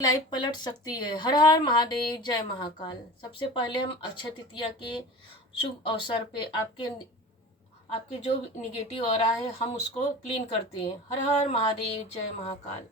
Life पलट सकती है। हर हर महादेव, जय महाकाल। सबसे पहले हम अक्षय तृतीया के शुभ अवसर पे आपके आपके जो निगेटिव ऑरा है हम उसको क्लीन करते हैं। हर हर महादेव, जय महाकाल।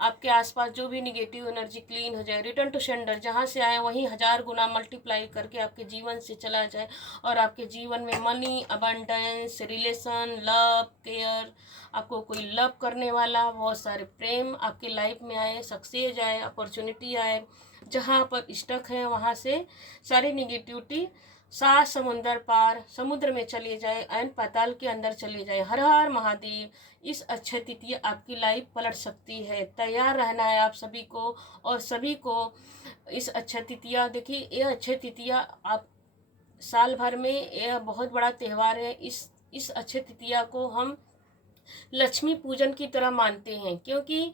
आपके आसपास जो भी निगेटिव एनर्जी क्लीन हो जाए, रिटर्न टू सेंडर, जहाँ से आए वहीं 1000 गुना मल्टीप्लाई करके आपके जीवन से चला जाए और आपके जीवन में money, abundance, relation, love, care, आपको कोई लव करने वाला, बहुत सारे प्रेम आपके लाइफ में आए, सक्सेस आए, अपॉर्चुनिटी आए। जहाँ पर स्टक है वहाँ से सारी निगेटिविटी 7 समुंदर पार समुद्र में चले जाए, अयन पाताल के अंदर चले जाए। हर हर महादेव। इस अक्षय तृतीया आपकी लाइफ पलट सकती है। तैयार रहना है आप सभी को। और सभी को इस अक्षय तृतीया, देखिए ये अक्षय तृतीया आप साल भर में यह बहुत बड़ा त्यौहार है। इस अक्षय तृतीया को हम लक्ष्मी पूजन की तरह मानते हैं, क्योंकि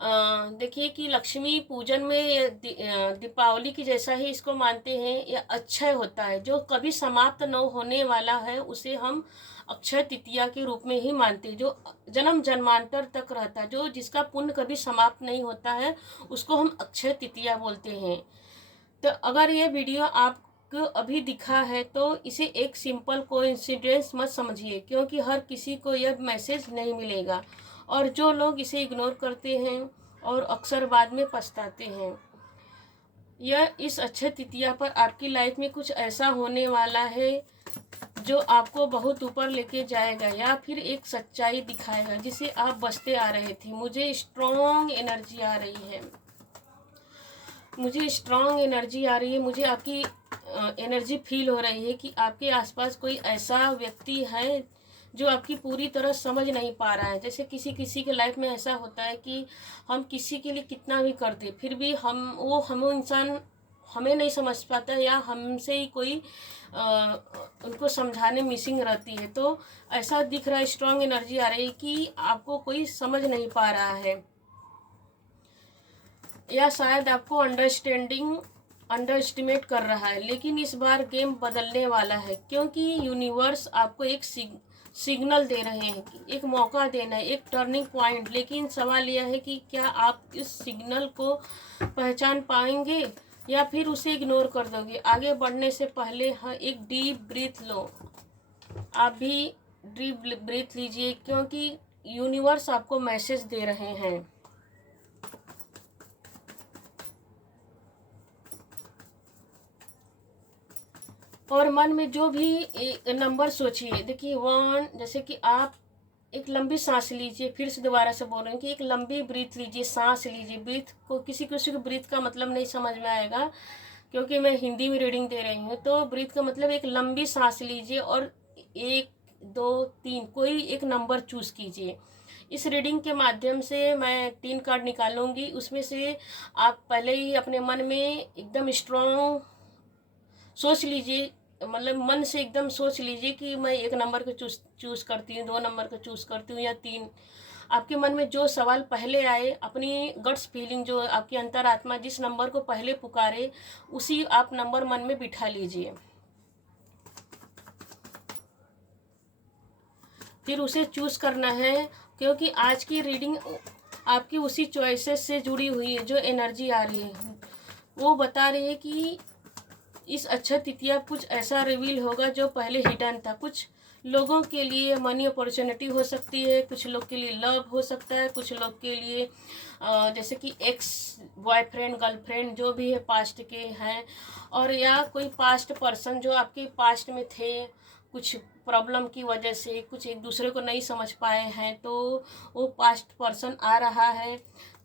देखिए कि लक्ष्मी पूजन में दीपावली की जैसा ही इसको मानते हैं। यह अक्षय होता है, जो कभी समाप्त न होने वाला है उसे हम अक्षय तृतीया के रूप में ही मानते हैं। जो जन्म जन्मांतर तक रहता है, जो जिसका पुण्य कभी समाप्त नहीं होता है, उसको हम अक्षय तृतीया बोलते हैं। तो अगर ये वीडियो आपको अभी दिखा है तो इसे एक सिंपल कोइंसिडेंस मत समझिए, क्योंकि हर किसी को यह मैसेज नहीं मिलेगा और जो लोग इसे इग्नोर करते हैं और अक्सर बाद में पछताते हैं। यह इस अक्षय तृतीया पर आपकी लाइफ में कुछ ऐसा होने वाला है जो आपको बहुत ऊपर लेके जाएगा, या फिर एक सच्चाई दिखाएगा जिसे आप बचते आ रहे थे। मुझे स्ट्रॉन्ग एनर्जी आ रही है, मुझे स्ट्रॉन्ग एनर्जी आ रही है। मुझे आपकी एनर्जी फील हो रही है कि आपके आसपास कोई ऐसा व्यक्ति है जो आपकी पूरी तरह समझ नहीं पा रहा है। जैसे किसी किसी के लाइफ में ऐसा होता है कि हम किसी के लिए कितना भी कर दे, फिर भी हम इंसान हमें नहीं समझ पाता, या हमसे ही कोई उनको समझाने मिसिंग रहती है। तो ऐसा दिख रहा है, स्ट्रॉन्ग एनर्जी आ रही है कि आपको कोई समझ नहीं पा रहा है, या शायद आपको अंडर एस्टिमेट कर रहा है। लेकिन इस बार गेम बदलने वाला है, क्योंकि यूनिवर्स आपको एक सिग्नल दे रहे हैं, एक मौका देना है, एक टर्निंग पॉइंट। लेकिन सवाल यह है कि क्या आप इस सिग्नल को पहचान पाएंगे या फिर उसे इग्नोर कर दोगे। आगे बढ़ने से पहले एक डीप ब्रीथ लो। आप भी डीप ब्रीथ लीजिए, क्योंकि यूनिवर्स आपको मैसेज दे रहे हैं। और मन में जो भी एक नंबर सोचिए, देखिए 1, जैसे कि आप एक लंबी सांस लीजिए। फिर से दोबारा से बोल रहे हैं कि एक लंबी ब्रीथ लीजिए, सांस लीजिए। ब्रीथ को किसी को ब्रीथ का मतलब नहीं समझ में आएगा, क्योंकि मैं हिंदी में रीडिंग दे रही हूँ। तो ब्रीथ का मतलब एक लंबी सांस लीजिए और 1, 2, 3 कोई एक नंबर चूज कीजिए। इस रीडिंग के माध्यम से मैं 3 कार्ड निकालूंगी। उसमें से आप पहले ही अपने मन में एकदम स्ट्रॉन्ग सोच लीजिए, मतलब मन से एकदम सोच लीजिए कि मैं 1 नंबर को चूज करती हूँ, 2 नंबर को चूज करती हूँ, या 3। आपके मन में जो सवाल पहले आए, अपनी गट्स फीलिंग, जो आपकी अंतरात्मा जिस नंबर को पहले पुकारे, उसी आप नंबर मन में बिठा लीजिए। फिर उसे चूज करना है, क्योंकि आज की रीडिंग आपकी उसी चॉइसेस से जुड़ी हुई है। जो एनर्जी आ रही है वो बता रही है कि इस अक्षय तृतीया कुछ ऐसा रिवील होगा जो पहले हिडन था। कुछ लोगों के लिए मनी अपॉर्चुनिटी हो सकती है, कुछ लोग के लिए लव हो सकता है, कुछ लोग के लिए जैसे कि एक्स बॉयफ्रेंड, गर्लफ्रेंड जो भी है पास्ट के हैं, और या कोई पास्ट पर्सन जो आपके पास्ट में थे, कुछ प्रॉब्लम की वजह से कुछ एक दूसरे को नहीं समझ पाए हैं, तो वो पास्ट पर्सन आ रहा है।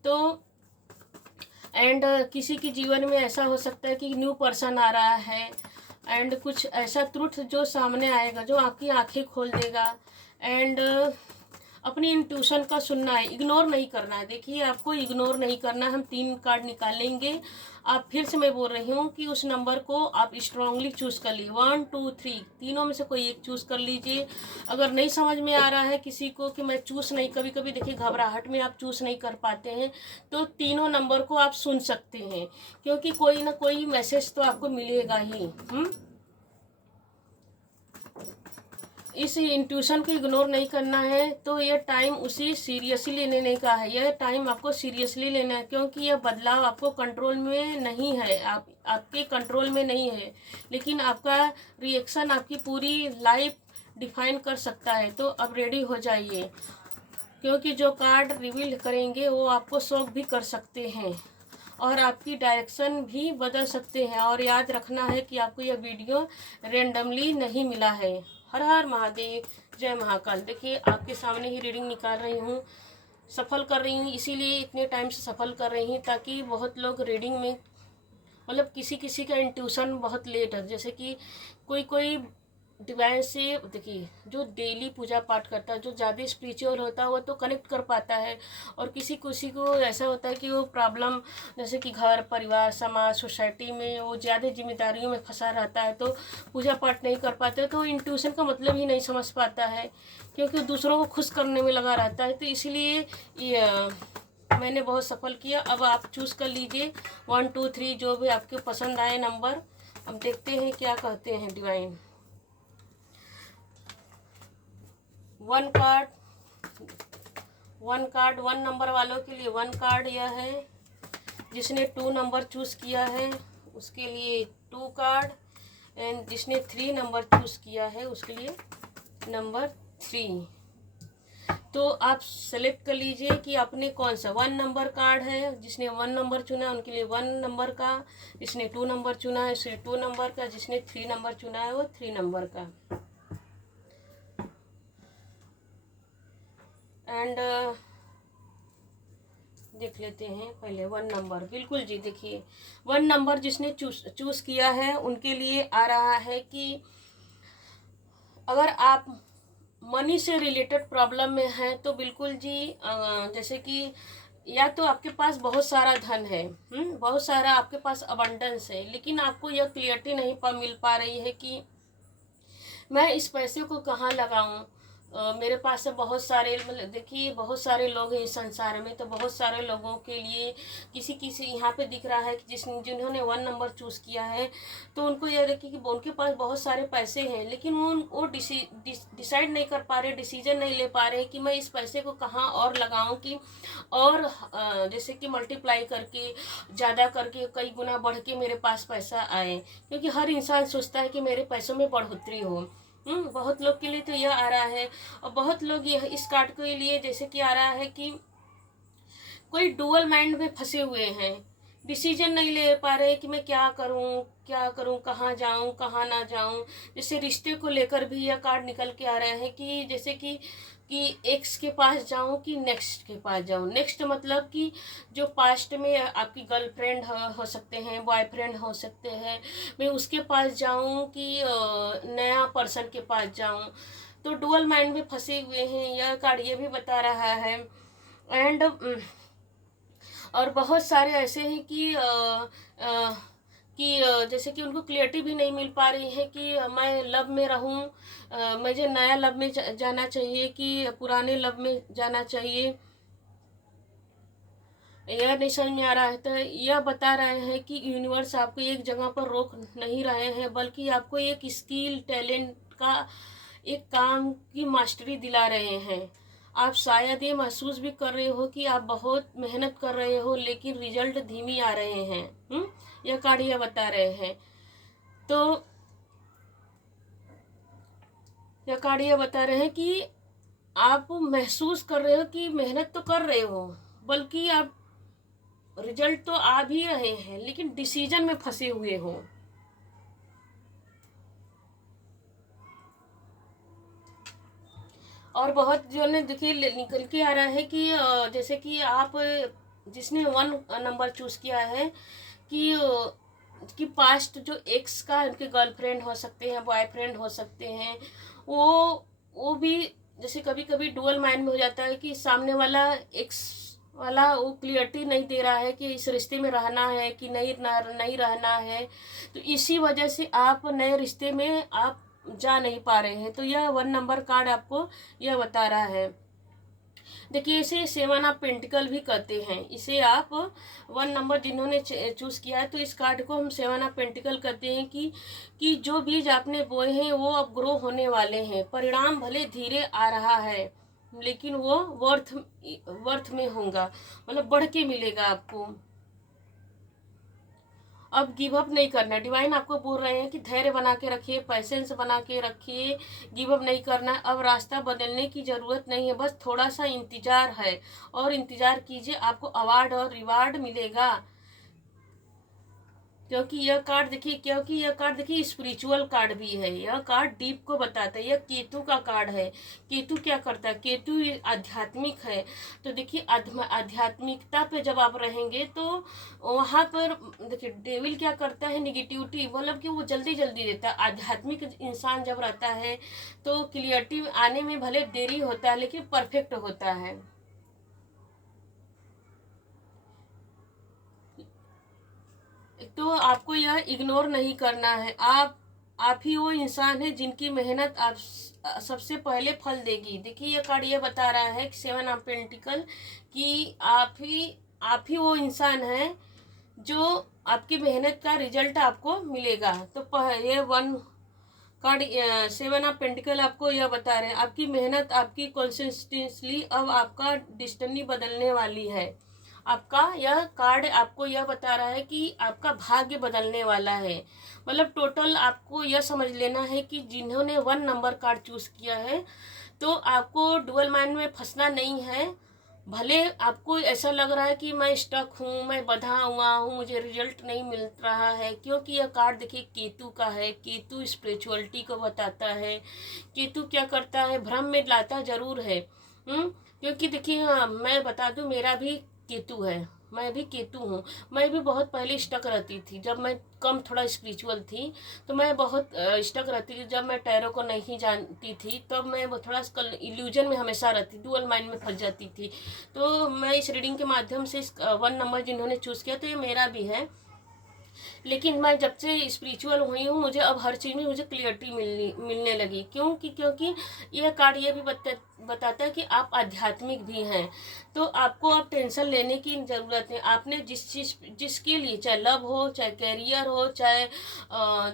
तो एंड किसी के जीवन में ऐसा हो सकता है कि न्यू पर्सन आ रहा है, एंड कुछ ऐसा ट्रुथ जो सामने आएगा जो आपकी आंखें खोल देगा। एंड अपनी इंट्यूशन का सुनना है, इग्नोर नहीं करना है। देखिए आपको इग्नोर नहीं करना। हम 3 कार्ड निकालेंगे। आप फिर से मैं बोल रही हूँ कि उस नंबर को आप स्ट्रांगली चूज कर लीजिए। 1, 2, 3 तीनों में से कोई एक चूज कर लीजिए। अगर नहीं समझ में आ रहा है किसी को कि मैं चूज नहीं, कभी कभी देखिए घबराहट में आप चूज नहीं कर पाते हैं, तो तीनों नंबर को आप सुन सकते हैं, क्योंकि कोई ना कोई मैसेज तो आपको मिलेगा ही। इस इंट्यूशन को इग्नोर नहीं करना है। तो यह टाइम उसी सीरियसली लेने का है, यह टाइम आपको सीरियसली लेना है, क्योंकि यह बदलाव आपको कंट्रोल में नहीं है, आपके कंट्रोल में नहीं है, लेकिन आपका रिएक्शन आपकी पूरी लाइफ डिफाइन कर सकता है। तो अब रेडी हो जाइए, क्योंकि जो कार्ड रिवील करेंगे वो आपको शॉक भी कर सकते हैं और आपकी डायरेक्शन भी बदल सकते हैं। और याद रखना है कि आपको यह वीडियो रेंडमली नहीं मिला है। हर हर महादेव, जय महाकाल। देखिए आपके सामने ही रीडिंग निकाल रही हूँ, सफल कर रही हूँ, इसीलिए इतने टाइम से सफल कर रही हूँ ताकि बहुत लोग रीडिंग में मतलब किसी किसी का इंट्यूशन बहुत लेट है। जैसे कि कोई कोई डिवाइन से, देखिए जो डेली पूजा पाठ करता है, जो ज़्यादा स्पिरिचुअल होता है वो तो कनेक्ट कर पाता है, और किसी किसी को ऐसा होता है कि वो प्रॉब्लम जैसे कि घर परिवार समाज सोसाइटी में वो ज़्यादा जिम्मेदारियों में फंसा रहता है, तो पूजा पाठ नहीं कर पाते, तो इंट्यूशन का मतलब ही नहीं समझ पाता है, क्योंकि दूसरों को खुश करने में लगा रहता है। तो इसीलिए मैंने बहुत सफल किया। अब आप चूज़ कर लीजिए 1 2 3 जो भी आपके पसंद आए नंबर। अब देखते हैं क्या कहते हैं डिवाइन। 1 कार्ड 1 नंबर वालों के लिए 1 कार्ड यह है। जिसने 2 नंबर चूज़ किया है उसके लिए 2 कार्ड, एंड जिसने 3 नंबर चूज़ किया है उसके लिए नंबर 3। तो आप सेलेक्ट कर लीजिए कि आपने कौन सा 1 नंबर कार्ड है। जिसने 1 नंबर चुना उनके लिए 1 नंबर का, जिसने 2 नंबर चुना है उसने 2 नंबर का, जिसने 3 नंबर चुना है वो 3 नंबर का। एंड देख लेते हैं पहले 1 नंबर। बिल्कुल जी, देखिए 1 नंबर जिसने चूज़ किया है उनके लिए आ रहा है कि अगर आप मनी से रिलेटेड प्रॉब्लम में हैं तो बिल्कुल जी जैसे कि या तो आपके पास बहुत सारा धन है, बहुत सारा आपके पास अबंडेंस है, लेकिन आपको यह क्लियरिटी नहीं मिल पा रही है कि मैं इस पैसे को कहाँ लगाऊं। मेरे पास से बहुत सारे मतलब देखिए बहुत सारे लोग हैं इस संसार में, तो बहुत सारे लोगों के लिए किसी किसी यहाँ पे दिख रहा है कि जिन्होंने 1 नंबर चूज़ किया है तो उनको यह देखिए कि उनके पास बहुत सारे पैसे हैं, लेकिन वो डिसाइड नहीं कर पा रहे, डिसीजन नहीं ले पा रहे कि मैं इस पैसे को कहाँ और लगाऊं कि और जैसे कि मल्टीप्लाई करके ज़्यादा करके कई गुना बढ़ के मेरे पास पैसा आए। क्योंकि हर इंसान सोचता है कि मेरे पैसों में बढ़ोतरी हो। बहुत लोग के लिए तो यह आ रहा है, और बहुत लोग यह इस कार्ड के लिए जैसे कि आ रहा है कि कोई डुअल माइंड में फंसे हुए हैं, डिसीजन नहीं ले पा रहे कि मैं क्या करूं, कहाँ जाऊं कहाँ ना जाऊं। जैसे रिश्ते को लेकर भी यह कार्ड निकल के आ रहे हैं कि जैसे कि एक्स के पास जाऊं कि नेक्स्ट के पास जाऊं। नेक्स्ट मतलब कि जो पास्ट में आपकी गर्लफ्रेंड हो सकते हैं, बॉयफ्रेंड हो सकते हैं, मैं उसके पास जाऊं कि नया पर्सन के पास जाऊं। तो डुअल माइंड में फंसे हुए हैं, यह कार्ड ये भी बता रहा है। एंड और बहुत सारे ऐसे हैं कि जैसे कि उनको क्लियरिटी भी नहीं मिल पा रही है कि मैं लव में रहूं, मुझे नया लव में जाना चाहिए कि पुराने लव में जाना चाहिए, यह नहीं समझ में आ रहा है। तो यह बता रहे हैं कि यूनिवर्स आपको एक जगह पर रोक नहीं रहे हैं, बल्कि आपको एक स्किल टैलेंट का एक काम की मास्टरी दिला रहे हैं। आप शायद ये महसूस भी कर रहे हो कि आप बहुत मेहनत कर रहे हो लेकिन रिजल्ट धीमी आ रहे हैं। यह कार्ड यह बता रहे हैं। तो यह कार्ड यह बता रहे हैं कि आप महसूस कर रहे हो कि मेहनत तो कर रहे हो, बल्कि आप रिजल्ट तो आ भी रहे हैं लेकिन डिसीजन में फंसे हुए हो। और बहुत जो ने देखिए निकल के आ रहा है कि जैसे कि आप जिसने 1 नंबर चूज किया है कि पास्ट जो एक्स का उनके गर्लफ्रेंड हो सकते हैं, बॉयफ्रेंड हो सकते हैं, वो भी जैसे कभी कभी डुअल माइंड में हो जाता है कि सामने वाला एक्स वाला वो क्लियरिटी नहीं दे रहा है कि इस रिश्ते में रहना है कि नहीं रहना है। तो इसी वजह से आप नए रिश्ते में आप जा नहीं पा रहे हैं। तो यह 1 नंबर कार्ड आपको यह बता रहा है। देखिए इसे सेवन ऑफ पेंटिकल भी कहते हैं। इसे आप 1 नंबर जिन्होंने चूज किया है तो इस कार्ड को हम सेवन ऑफ पेंटिकल कहते हैं कि जो बीज आपने बोए हैं वो अब ग्रो होने वाले हैं। परिणाम भले धीरे आ रहा है लेकिन वो वर्थ में होगा, मतलब बढ़ के मिलेगा आपको। अब गिव अप नहीं करना। डिवाइन आपको बोल रहे हैं कि धैर्य बना के रखिए, पैसेंस बना के रखिए, गिव अप नहीं करना। अब रास्ता बदलने की ज़रूरत नहीं है, बस थोड़ा सा इंतज़ार है और इंतज़ार कीजिए, आपको अवार्ड और रिवार्ड मिलेगा। क्योंकि यह कार्ड देखिए स्पिरिचुअल कार्ड भी है। यह कार्ड डीप को बताता है। यह केतु का कार्ड है। केतु क्या करता है? केतु आध्यात्मिक है। तो देखिए आध्यात्मिकता पे जब आप रहेंगे तो वहाँ पर देखिए डेविल क्या करता है, निगेटिविटी, मतलब कि वो जल्दी जल्दी देता है। आध्यात्मिक इंसान जब रहता है तो क्लियरिटी आने में भले देरी होता है लेकिन परफेक्ट होता है। तो आपको यह इग्नोर नहीं करना है। आप ही वो इंसान है जिनकी मेहनत आप सबसे पहले फल देगी। देखिए ये कार्ड ये बता रहा है कि 7 ऑफ पेंटिकल कि आप ही वो इंसान है जो आपकी मेहनत का रिजल्ट आपको मिलेगा। तो ये 1 कार्ड 7 ऑफ पेंटिकल आपको यह बता रहे हैं आपकी मेहनत, आपकी कंसिस्टेंसली अब आपका डिस्टिनी बदलने वाली है। आपका यह कार्ड आपको यह बता रहा है कि आपका भाग्य बदलने वाला है। मतलब टोटल आपको यह समझ लेना है कि जिन्होंने 1 नंबर कार्ड चूज किया है तो आपको डुअल माइंड में फंसना नहीं है। भले आपको ऐसा लग रहा है कि मैं स्टक हूँ, मैं बंधा हुआ हूँ, मुझे रिजल्ट नहीं मिल रहा है, क्योंकि यह कार्ड देखिए केतु का है। केतु स्पिरिचुअलिटी को बताता है। केतु क्या करता है, भ्रम में लाता जरूर है। क्योंकि देखिए मैं बता दूं मेरा भी केतु है, मैं भी केतु हूँ। मैं भी बहुत पहले स्टक रहती थी, जब मैं कम थोड़ा स्पिरिचुअल थी तो मैं बहुत स्टक रहती थी। जब मैं टैरो को नहीं जानती थी तब मैं थोड़ा इल्यूजन में हमेशा रहती, डुअल माइंड में फंस जाती थी। तो मैं इस रीडिंग के माध्यम से इस 1 नंबर जिन्होंने चूज़ किया तो ये मेरा भी है। लेकिन मैं जब से स्पिरिचुअल हुई हूँ मुझे अब हर चीज़ में मुझे क्लियरिटी मिलने लगी। क्योंकि यह कार्ड ये भी बताता है कि आप आध्यात्मिक भी हैं। तो आपको अब टेंशन लेने की ज़रूरत है। आपने जिसके लिए, चाहे लव हो, चाहे कैरियर हो, चाहे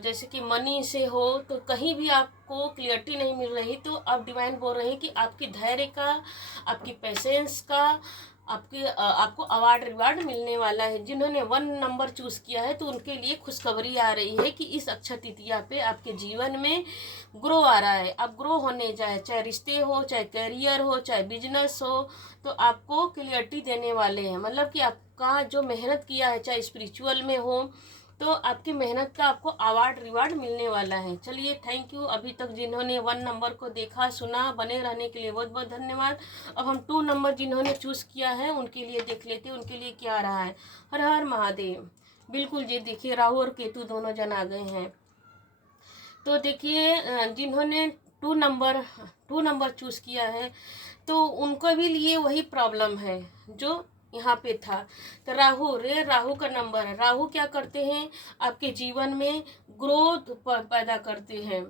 जैसे कि मनी से हो, तो कहीं भी आपको क्लियरिटी नहीं मिल रही तो अब डिवाइन बोल रहे हैं कि आपकी धैर्य का, आपकी पेशेंस का, आपको अवार्ड रिवार्ड मिलने वाला है। जिन्होंने 1 नंबर चूज किया है तो उनके लिए खुशखबरी आ रही है कि इस अक्षय तृतीया पे आपके जीवन में ग्रो आ रहा है। अब ग्रो होने जाए, चाहे रिश्ते हो, चाहे करियर हो, चाहे बिजनेस हो, तो आपको क्लियरिटी देने वाले हैं। मतलब कि आपका जो मेहनत किया है, चाहे स्पिरिचुअल में हो, तो आपकी मेहनत का आपको अवार्ड रिवार्ड मिलने वाला है। चलिए थैंक यू। अभी तक जिन्होंने 1 नंबर को देखा सुना, बने रहने के लिए बहुत बहुत धन्यवाद। अब हम 2 नंबर जिन्होंने चूज़ किया है उनके लिए देख लेते हैं उनके लिए क्या रहा है। हर हर महादेव। बिल्कुल जी, देखिए राहु और केतु दोनों जन आ गए हैं। तो देखिए जिन्होंने 2 नंबर चूज़ किया है तो उनको भी लिए वही प्रॉब्लम है जो यहाँ पे था। तो राहु का नंबर है। राहु क्या करते हैं, आपके जीवन में ग्रोथ पैदा करते हैं।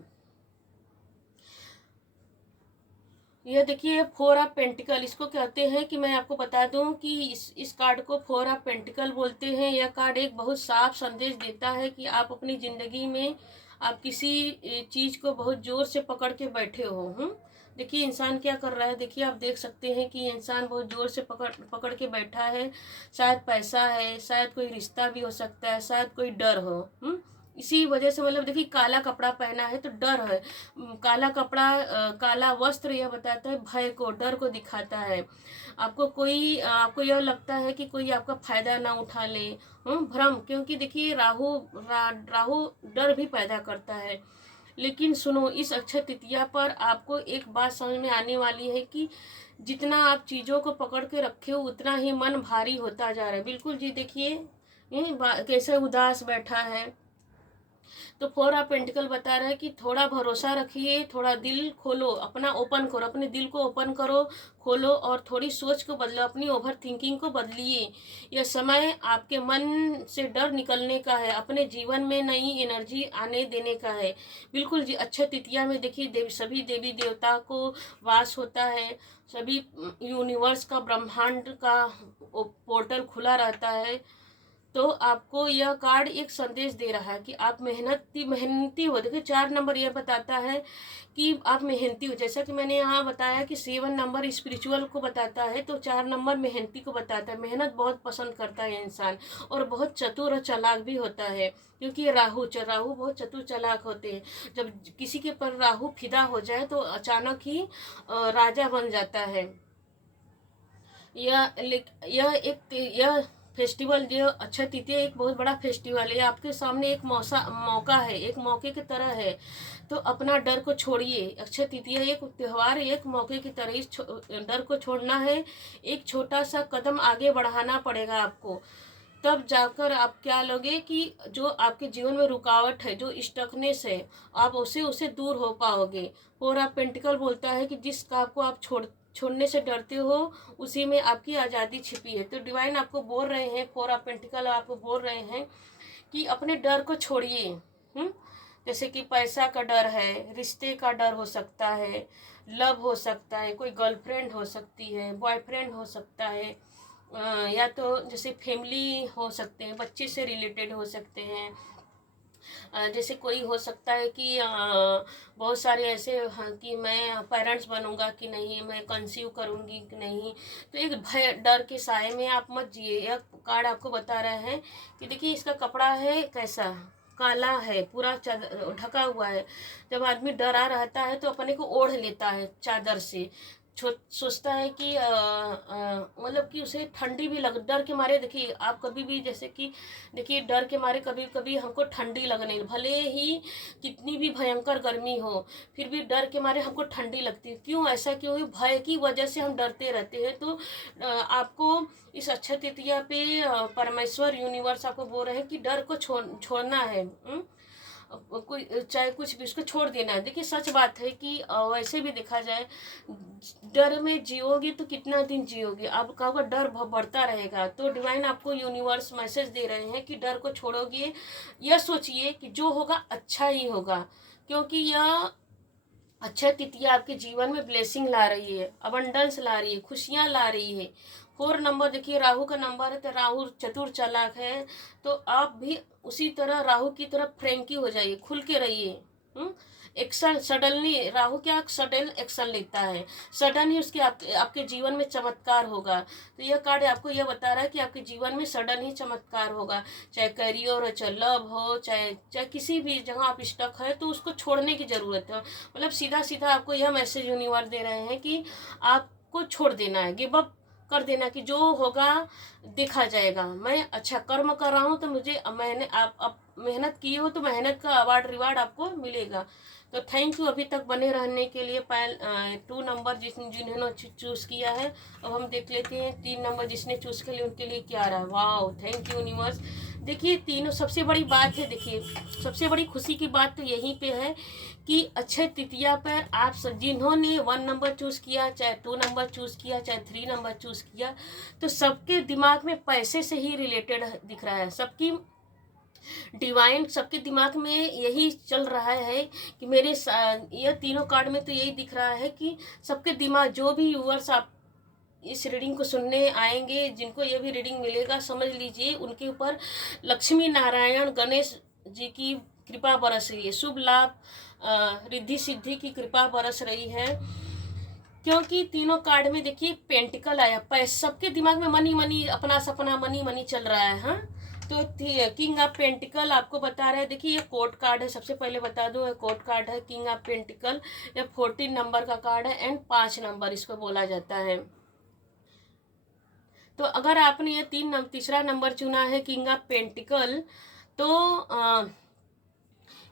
यह देखिए 4 ऑफ पेंटिकल इसको कहते हैं कि मैं आपको बता दूं कि इस कार्ड को 4 ऑफ पेंटिकल बोलते हैं। यह कार्ड एक बहुत साफ संदेश देता है कि आप अपनी ज़िंदगी में आप किसी चीज़ को बहुत ज़ोर से पकड़ के बैठे हो। देखिए इंसान क्या कर रहा है, देखिए आप देख सकते हैं कि इंसान बहुत ज़ोर से पकड़ के बैठा है। शायद पैसा है, शायद कोई रिश्ता भी हो सकता है, शायद कोई डर हो। इसी वजह से मतलब देखिए काला कपड़ा पहना है तो डर है। काला कपड़ा, काला वस्त्र यह बताता है भय को, डर को दिखाता है। आपको यह लगता है कि कोई आपका फायदा ना उठा ले, भ्रम। क्योंकि देखिए राहु डर भी पैदा करता है। लेकिन सुनो, इस अक्षय तृतीया पर आपको एक बात समझ में आने वाली है कि जितना आप चीज़ों को पकड़ के रखे हो उतना ही मन भारी होता जा रहा है। बिल्कुल जी, देखिए कैसे उदास बैठा है। तो फोर ऑफ पेंटिकल बता रहा है कि थोड़ा भरोसा रखिए, थोड़ा दिल खोलो, अपना ओपन करो, अपने दिल को ओपन करो, खोलो, और थोड़ी सोच को बदलो, अपनी ओवर थिंकिंग को बदलिए। यह समय आपके मन से डर निकलने का है, अपने जीवन में नई एनर्जी आने देने का है। बिल्कुल जी, अक्षय तृतीया में देखिए सभी देवी देवता को वास होता है, सभी यूनिवर्स का, ब्रह्मांड का पोर्टल खुला रहता है। तो आपको यह कार्ड एक संदेश दे रहा है कि आप मेहनती हो। देखिए 4 नंबर यह बताता है कि आप मेहनती हो, जैसा कि मैंने यहाँ बताया कि 7 नंबर स्पिरिचुअल को बताता है, तो 4 नंबर मेहनती को बताता है। मेहनत बहुत पसंद करता है इंसान, और बहुत चतुर और चालाक भी होता है, क्योंकि राहु बहुत चतुर चालाक होते हैं। जब किसी के पर राहु फिदा हो जाए तो अचानक ही राजा बन जाता है। यह फेस्टिवल जो अक्षय तृतीया एक बहुत बड़ा फेस्टिवल है, आपके सामने एक मौका है, एक मौके की तरह है। तो अपना डर को छोड़िए। अक्षय तृतीया एक त्यौहार, एक मौके की तरह, इस डर को छोड़ना है। एक छोटा सा कदम आगे बढ़ाना पड़ेगा आपको, तब जाकर आप क्या लोगे कि जो आपके जीवन में रुकावट है, जो स्टकनेस है, आप उसे दूर हो पाओगे। और आप पेंटिकल बोलता है कि जिस काम को आप छोड़ने से डरते हो, उसी में आपकी आज़ादी छिपी है। तो डिवाइन आपको बोल रहे हैं, फोर ऑफ पेंटिकल आपको बोल रहे हैं कि अपने डर को छोड़िए। जैसे कि पैसा का डर है, रिश्ते का डर हो सकता है, लव हो सकता है, कोई गर्लफ्रेंड हो सकती है, बॉयफ्रेंड हो सकता है, या तो जैसे फैमिली हो सकते हैं, बच्चे से रिलेटेड हो सकते हैं, जैसे कोई हो सकता है कि बहुत सारे ऐसे, हाँ, कि मैं पेरेंट्स बनूंगा कि नहीं, मैं कंसीव करूंगी कि नहीं। तो एक भय डर के साए में आप मत जिए। यह कार्ड आपको बता रहा है कि देखिए इसका कपड़ा है कैसा, काला है, पूरा चादर ढका हुआ है। जब आदमी डरा रहता है तो अपने को ओढ़ लेता है चादर से, सोचता है कि मतलब कि उसे ठंडी भी लग, डर के मारे। देखिए आप कभी भी, जैसे कि देखिए डर के मारे कभी कभी हमको ठंडी लगने, भले ही कितनी भी भयंकर गर्मी हो, फिर भी डर के मारे हमको ठंडी लगती है। क्यों, ऐसा क्यों है? भय की वजह से हम डरते रहते हैं। तो आपको इस अक्षय तृतीया पे परमेश्वर यूनिवर्स आपको बोल रहे हैं कि डर को छोड़ना है। कोई चाहे कुछ भी, उसको छोड़ देना है। देखिए सच बात है कि वैसे भी देखा जाए, डर में जियोगे तो कितना दिन जियोगे, आपका डर बढ़ता रहेगा। तो डिवाइन आपको यूनिवर्स मैसेज दे रहे हैं कि डर को छोड़ोगे, यह सोचिए कि जो होगा अच्छा ही होगा, क्योंकि यह अक्षय तृतीया आपके जीवन में ब्लेसिंग ला रही है, अबंडेंस ला रही है, खुशियां ला रही है। 4 नंबर देखिए राहु का नंबर है, तो राहु चतुर चालाक है। तो आप भी उसी तरह राहु की तरफ फ्रेंकी हो जाइए, खुल के रहिए। एक्शन सडनली, राहु क्या सडन एक्शन लेता है, सडन ही उसके आपके जीवन में चमत्कार होगा। तो यह कार्ड आपको यह बता रहा है कि आपके जीवन में सडन ही चमत्कार होगा, चाहे करियर हो, चाहे लव हो, चाहे किसी भी जगह आप स्टक है, तो उसको छोड़ने की जरूरत है। मतलब सीधा सीधा आपको यह मैसेज यूनिवर्स दे रहे हैं कि आपको छोड़ देना है, गिव अप कर देना, कि जो होगा देखा जाएगा। मैं अच्छा कर्म कर रहा हूँ तो मुझे, मैंने आप मेहनत की हो तो मेहनत का अवार्ड रिवार्ड आपको मिलेगा। तो थैंक यू अभी तक बने रहने के लिए। 2 नंबर जिन्होंने चूज़ किया है। अब हम देख लेते हैं 3 नंबर जिसने चूज़ कर लिया उनके लिए क्या रहा है। वाह, थैंक यू यूनिवर्स। देखिए तीनों, सबसे बड़ी बात है, देखिए सबसे बड़ी खुशी की बात तो यहीं पे है कि अक्षय तृतीया पर आप जिन्होंने 1 नंबर चूज़ किया, चाहे 2 नंबर चूज़ किया, चाहे 3 नंबर चूज़ किया, तो सबके दिमाग में पैसे से ही रिलेटेड दिख रहा है। सबकी डिवाइन, सबके दिमाग में यही चल रहा है कि यह तीनों कार्ड में तो यही दिख रहा है कि सबके दिमाग, जो भी व्यूअर्स आप इस रीडिंग को सुनने आएंगे, जिनको ये भी रीडिंग मिलेगा, समझ लीजिए उनके ऊपर लक्ष्मी नारायण गणेश जी की कृपा बरस रही है, शुभ लाभ रिद्धि सिद्धि की कृपा बरस रही है। क्योंकि तीनों कार्ड में देखिए पेंटिकल आया, पैसा, सबके दिमाग में मनी मनी, अपना सपना मनी मनी चल रहा है। हाँ, तो किंग ऑफ पेंटिकल आपको बता रहे हैं। देखिए ये कोर्ट कार्ड है, सबसे पहले बता दो, कोर्ट कार्ड है किंग ऑफ पेंटिकल। ये 14 नंबर का कार्ड है एंड 5 नंबर इसको बोला जाता है। तो अगर आपने ये तीसरा नंबर चुना है किंग ऑफ पेंटिकल, तो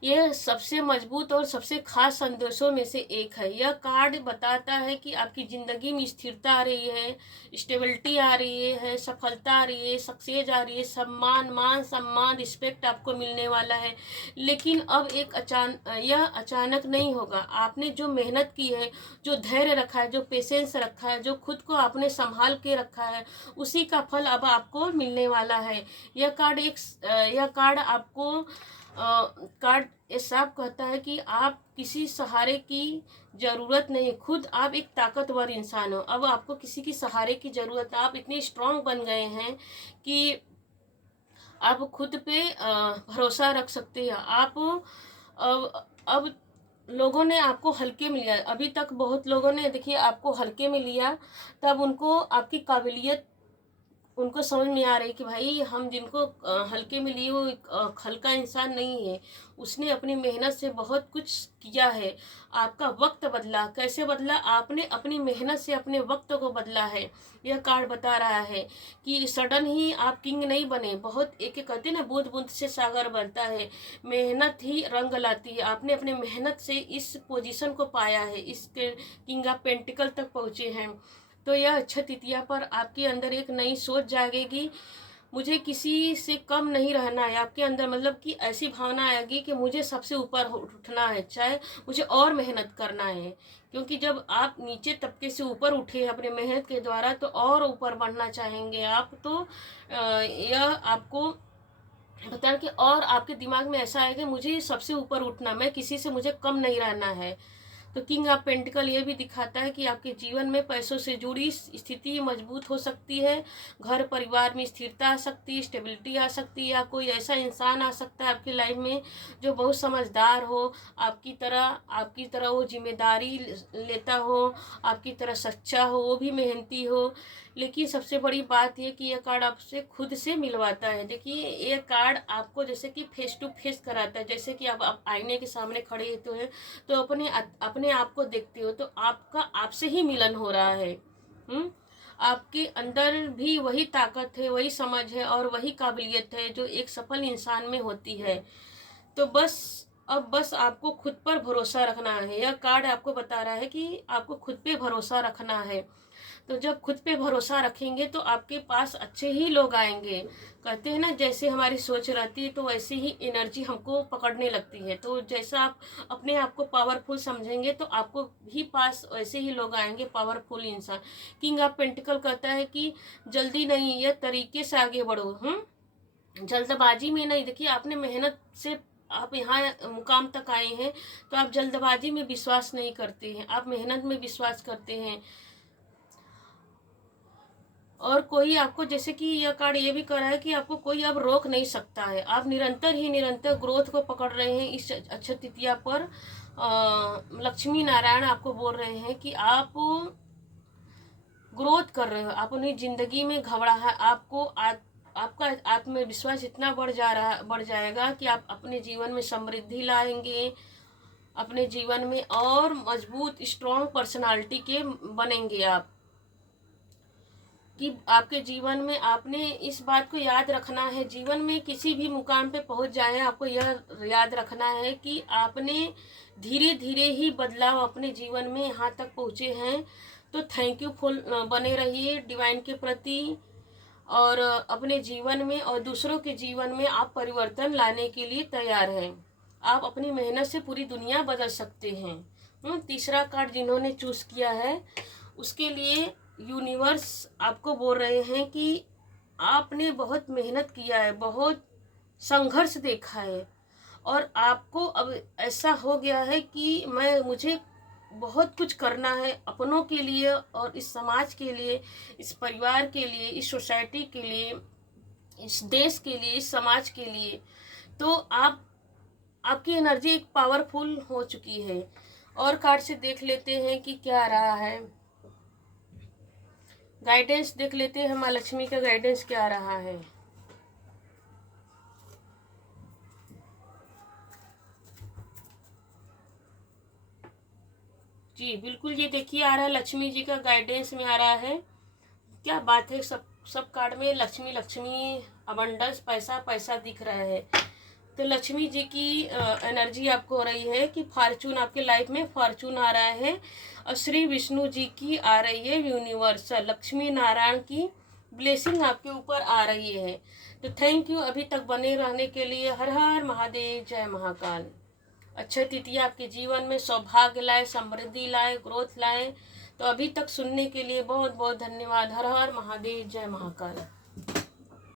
यह सबसे मजबूत और सबसे खास संदेशों में से एक है। यह कार्ड बताता है कि आपकी ज़िंदगी में स्थिरता आ रही है, स्टेबिलिटी आ रही है, सफलता आ रही है, सक्सेस आ रही है, सम्मान, मान सम्मान, रिस्पेक्ट आपको मिलने वाला है। लेकिन अब यह अचानक नहीं होगा। आपने जो मेहनत की है, जो धैर्य रखा है, जो पेशेंस रखा है, जो खुद को आपने संभाल के रखा है, उसी का फल अब आपको मिलने वाला है। यह कार्ड आपको कार्ड ये साफ कहता है कि आप किसी सहारे की ज़रूरत नहीं, खुद आप एक ताकतवर इंसान हो। अब आपको किसी की सहारे की ज़रूरत, आप इतने स्ट्रांग बन गए हैं कि आप खुद पे भरोसा रख सकते हैं। आप अब लोगों ने आपको हल्के में लिया। अभी तक बहुत लोगों ने देखिए आपको हल्के में लिया, तब उनको आपकी काबिलियत उनको समझ में आ रही कि भाई हम जिनको हल्के में लिए वो हल्का इंसान नहीं है। उसने अपनी मेहनत से बहुत कुछ किया है। आपका वक्त बदला, कैसे बदला? आपने अपनी मेहनत से अपने वक्त को बदला है। यह कार्ड बता रहा है कि सडन ही आप किंग नहीं बने। बहुत एक कहते हैं ना, बूंद बूंद से सागर बनता है। मेहनत ही रंग लाती है। आपने अपने मेहनत से इस पोजीशन को पाया है, इस किंग ऑफ पेंटिकल तक पहुँचे हैं। तो यह अक्षय तृतीया पर आपके अंदर एक नई सोच जागेगी। मुझे किसी से कम नहीं रहना है आपके अंदर, मतलब कि ऐसी भावना आएगी कि मुझे सबसे ऊपर उठना है, चाहे मुझे और मेहनत करना है। क्योंकि जब आप नीचे तबके से ऊपर उठे अपने मेहनत के द्वारा, तो और ऊपर बढ़ना चाहेंगे आप। तो यह आपको बता कि और आपके दिमाग में ऐसा है कि मुझे सबसे ऊपर उठना, मैं किसी से मुझे कम नहीं रहना है। तो किंग ऑफ पेंटिकल ये भी दिखाता है कि आपके जीवन में पैसों से जुड़ी स्थिति मजबूत हो सकती है, घर परिवार में स्थिरता आ सकती है, स्टेबिलिटी आ सकती है, या कोई ऐसा इंसान आ सकता है आपकी लाइफ में जो बहुत समझदार हो, आपकी तरह वो जिम्मेदारी लेता हो, आपकी तरह सच्चा हो, वो भी मेहनती हो। लेकिन सबसे बड़ी बात ये कि यह कार्ड आपसे खुद से मिलवाता है। देखिए ये कार्ड आपको जैसे कि फेस टू फेस कराता है। जैसे कि आप आईने के सामने खड़े होते हैं तो अपने आप को देखते हो, तो आपका आपसे ही मिलन हो रहा है। आपके अंदर भी वही ताकत है, वही समझ है और वही काबिलियत है जो एक सफल इंसान में होती है। तो बस आपको खुद पर भरोसा रखना है। यह कार्ड आपको बता रहा है कि आपको खुद पे भरोसा रखना है। तो जब खुद पे भरोसा रखेंगे तो आपके पास अच्छे ही लोग आएंगे। कहते हैं ना, जैसे हमारी सोच रहती है तो वैसे ही एनर्जी हमको पकड़ने लगती है। तो जैसा आप अपने आप को पावरफुल समझेंगे तो आपको भी पास वैसे ही लोग आएंगे, पावरफुल इंसान। किंग ऑफ पेंटिकल कहता है कि जल्दी नहीं, यह तरीके से आगे बढ़ो, जल्दबाजी में नहीं। देखिए आपने मेहनत से आप यहाँ मुकाम तक आए हैं, तो आप जल्दबाजी में विश्वास नहीं करते हैं, आप मेहनत में विश्वास करते हैं। और कोई आपको, जैसे कि यह कार्ड ये भी कह रहा है कि आपको कोई अब रोक नहीं सकता है। आप निरंतर ग्रोथ को पकड़ रहे हैं। इस अक्षय तृतीया पर लक्ष्मी नारायण आपको बोल रहे हैं कि आप ग्रोथ कर रहे हो। आप अपनी जिंदगी में घबराहट, आपका आत्मविश्वास इतना बढ़ जाएगा कि आप अपने जीवन में समृद्धि लाएंगे, अपने जीवन में और मजबूत स्ट्रॉन्ग पर्सनालिटी के बनेंगे आप। कि आपके जीवन में आपने इस बात को याद रखना है, जीवन में किसी भी मुकाम पे पहुंच जाए आपको यह याद रखना है कि आपने धीरे धीरे ही बदलाव अपने जीवन में यहाँ तक पहुँचे हैं। तो थैंक यू फुल बने रहिए डिवाइन के प्रति, और अपने जीवन में और दूसरों के जीवन में आप परिवर्तन लाने के लिए तैयार हैं। आप अपनी मेहनत से पूरी दुनिया बदल सकते हैं। तीसरा कार्ड जिन्होंने चूज किया है उसके लिए यूनिवर्स आपको बोल रहे हैं कि आपने बहुत मेहनत किया है, बहुत संघर्ष देखा है, और आपको अब ऐसा हो गया है कि मुझे बहुत कुछ करना है अपनों के लिए और इस समाज के लिए, इस परिवार के लिए, इस सोसाइटी के लिए, इस देश के लिए, इस समाज के लिए। तो आपकी एनर्जी एक पावरफुल हो चुकी है। और कार्ड से देख लेते हैं कि क्या रहा है। गाइडेंस देख लेते हैं, माँ लक्ष्मी का गाइडेंस क्या रहा है। जी बिल्कुल, ये देखिए आ रहा है, लक्ष्मी जी का गाइडेंस में आ रहा है। क्या बात है, सब कार्ड में लक्ष्मी लक्ष्मी, अबंडेंस, पैसा पैसा दिख रहा है। तो लक्ष्मी जी की एनर्जी आपको हो रही है कि फॉर्चून, आपके लाइफ में फॉर्चून आ रहा है। और श्री विष्णु जी की आ रही है यूनिवर्सल, लक्ष्मी नारायण की ब्लेसिंग आपके ऊपर आ रही है। तो थैंक यू अभी तक बने रहने के लिए। हर हर महादेव, जय महाकाल। अक्षय तृतीया आपके जीवन में सौभाग्य लाए, समृद्धि लाए, ग्रोथ लाए। तो अभी तक सुनने के लिए बहुत बहुत धन्यवाद। हर हर महादेव, जय महाकाल।